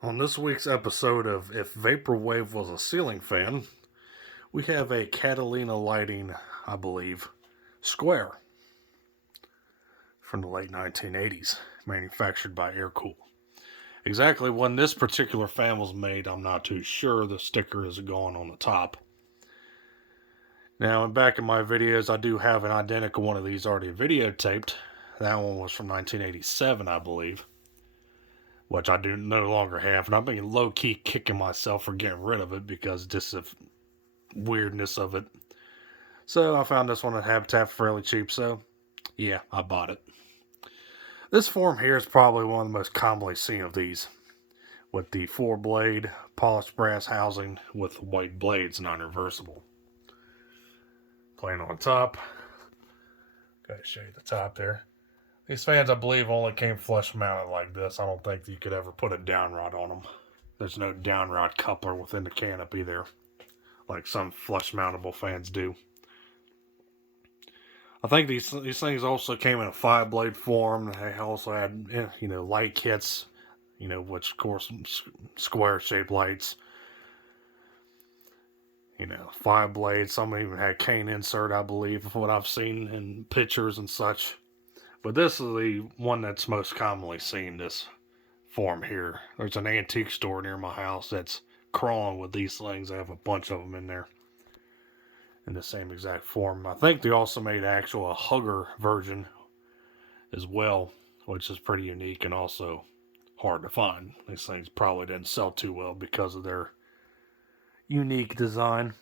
On this week's episode of If Vaporwave Was a Ceiling Fan, we have a Catalina lighting, I believe, square from the late 1980s, manufactured by Aircool. Exactly when this particular fan was made, I'm not too sure. The sticker is gone on the top. Now, back in my videos, I do have an identical one of these already videotaped. That one was from 1987, I believe, which I do no longer have. And I've been low key kicking myself for getting rid of it because just the weirdness of it. So I found this one at Habitat fairly cheap. So yeah, I bought it. This form here is probably one of the most commonly seen of these, with the 4-blade polished brass housing with white blades, non-reversible. Plain on top. Gotta show you the top there. These fans, I believe, only came flush mounted like this. I don't think you could ever put a down rod on them. There's no down rod coupler within the canopy there, like some flush mountable fans do. I think these things also came in a 5-blade form. They also had light kits, which of course square shaped lights. 5 blades. Some even had cane insert, I believe, of what I've seen in pictures and such. But this is the one that's most commonly seen, this form here. There's an antique store near my house that's crawling with these things. I have a bunch of them in there in the same exact form. I think they also made a hugger version as well, which is pretty unique and also hard to find. These things probably didn't sell too well because of their unique design.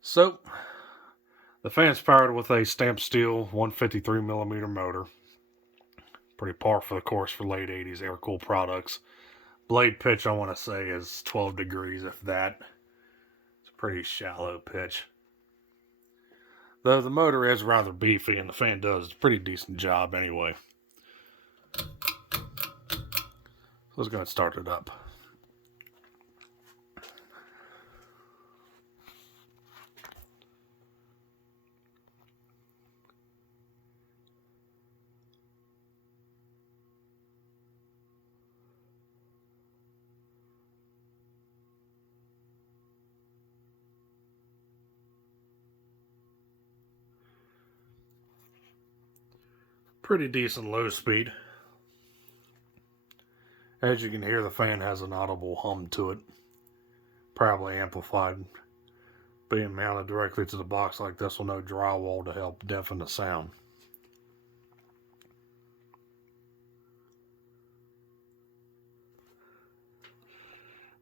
So, the fan's powered with a stamped steel 153mm motor. Pretty par for the course for late 80s air-cooled products. Blade pitch, I want to say, is 12 degrees, if that. It's a pretty shallow pitch. Though the motor is rather beefy and the fan does a pretty decent job anyway. So let's go and start it up. Pretty decent low speed. As you can hear, the fan has an audible hum to it. Probably amplified. Being mounted directly to the box like this with no drywall to help deafen the sound.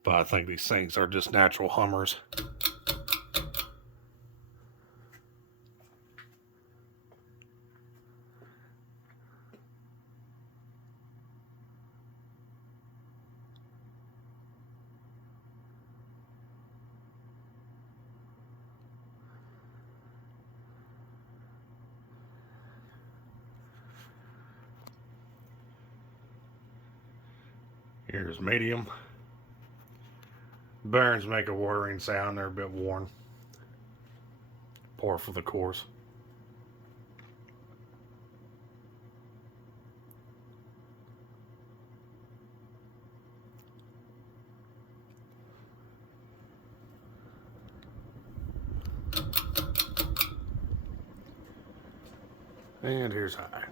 But I think these things are just natural hummers. Here's medium. Bearings make a whirring sound. They're a bit worn. Par for the course. And here's high.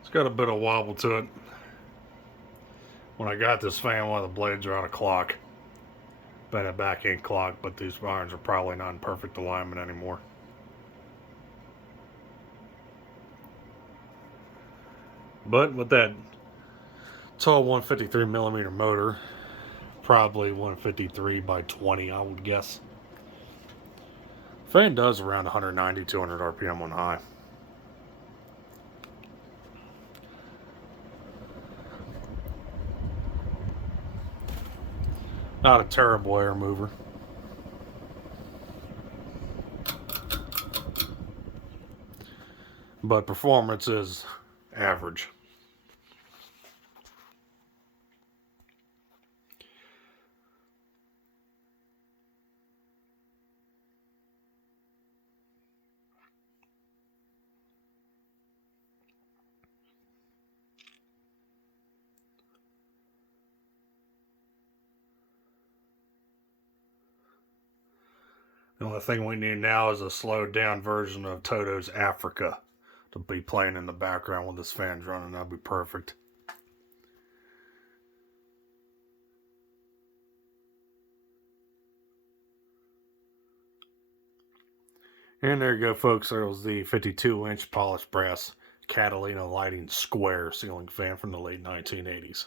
It's got a bit of wobble to it. When I got this fan, one of the blades are out of clock. Been a back end clock, but these irons are probably not in perfect alignment anymore. But with that tall 153mm motor, probably 153 by 20, I would guess. Fan does around 190, 200 RPM on high. Not a terrible air mover. But performance is average. The only thing we need now is a slowed down version of Toto's Africa to be playing in the background with this fans running. That'd be perfect. And there you go, folks. There was the 52-inch polished brass Catalina lighting square ceiling fan from the late 1980s.